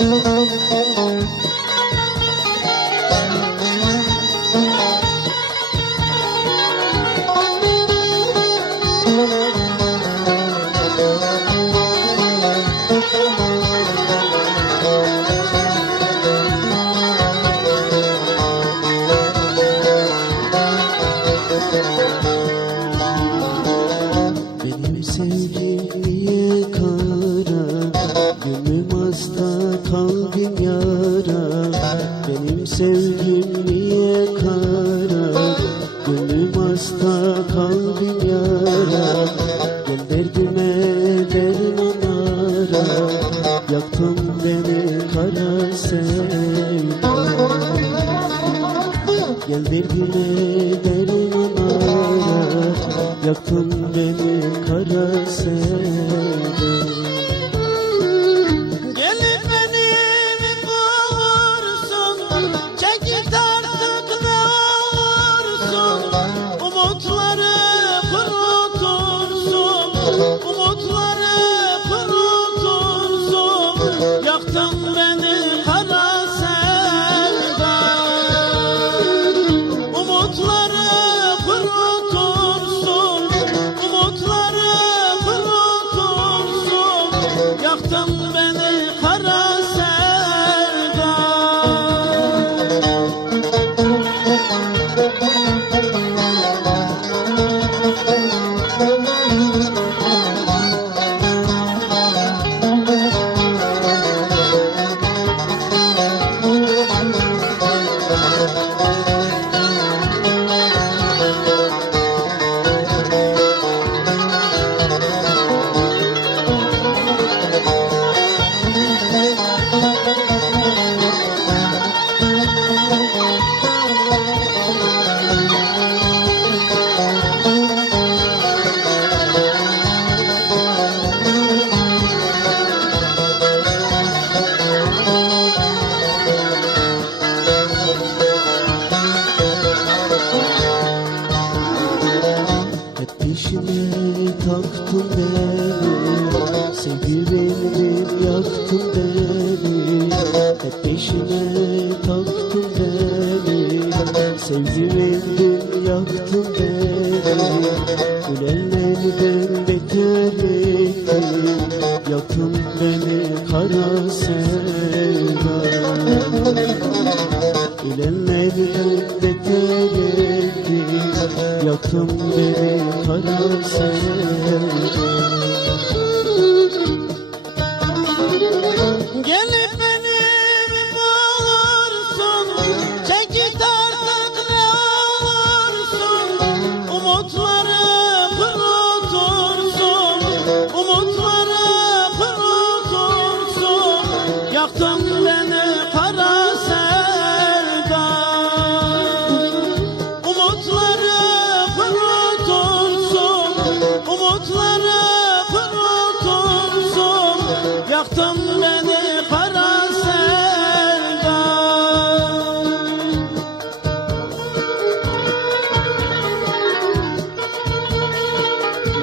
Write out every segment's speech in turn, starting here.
Benim yara Benim sevgim niye kara? Gönlüm hasta kalbim yara. Gel derdime derman ara. Yaktın beni kara sevda Gel derdime derman ara. Yaktın beni kara sevda Yaktın Yaktın beni Hep peşime taktın beni. Sevgilim yaktın beni Ölenlerden beter ettin Yaktın beni kara sevda. Ölenlerden beter ettin Yaktın beni kara sevda Gelip beni bulursun Çekip artık ne olursun? Umutları kurutursun Umutları kurutursun Yaktın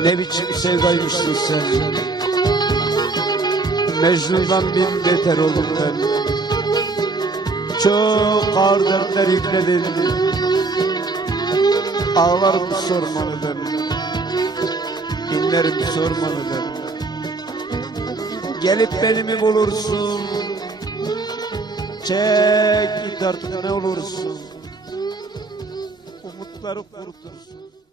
Ne biçim sevdaymışsın sen? Mecnun'dan bin beter oldum ben. Çok ağır dertler yükledim Ağlarım sormanı ben. İnlerim sormanı ben. Gelip beni mi bulursun Çek git artık ne olursun. Umutları kurutursun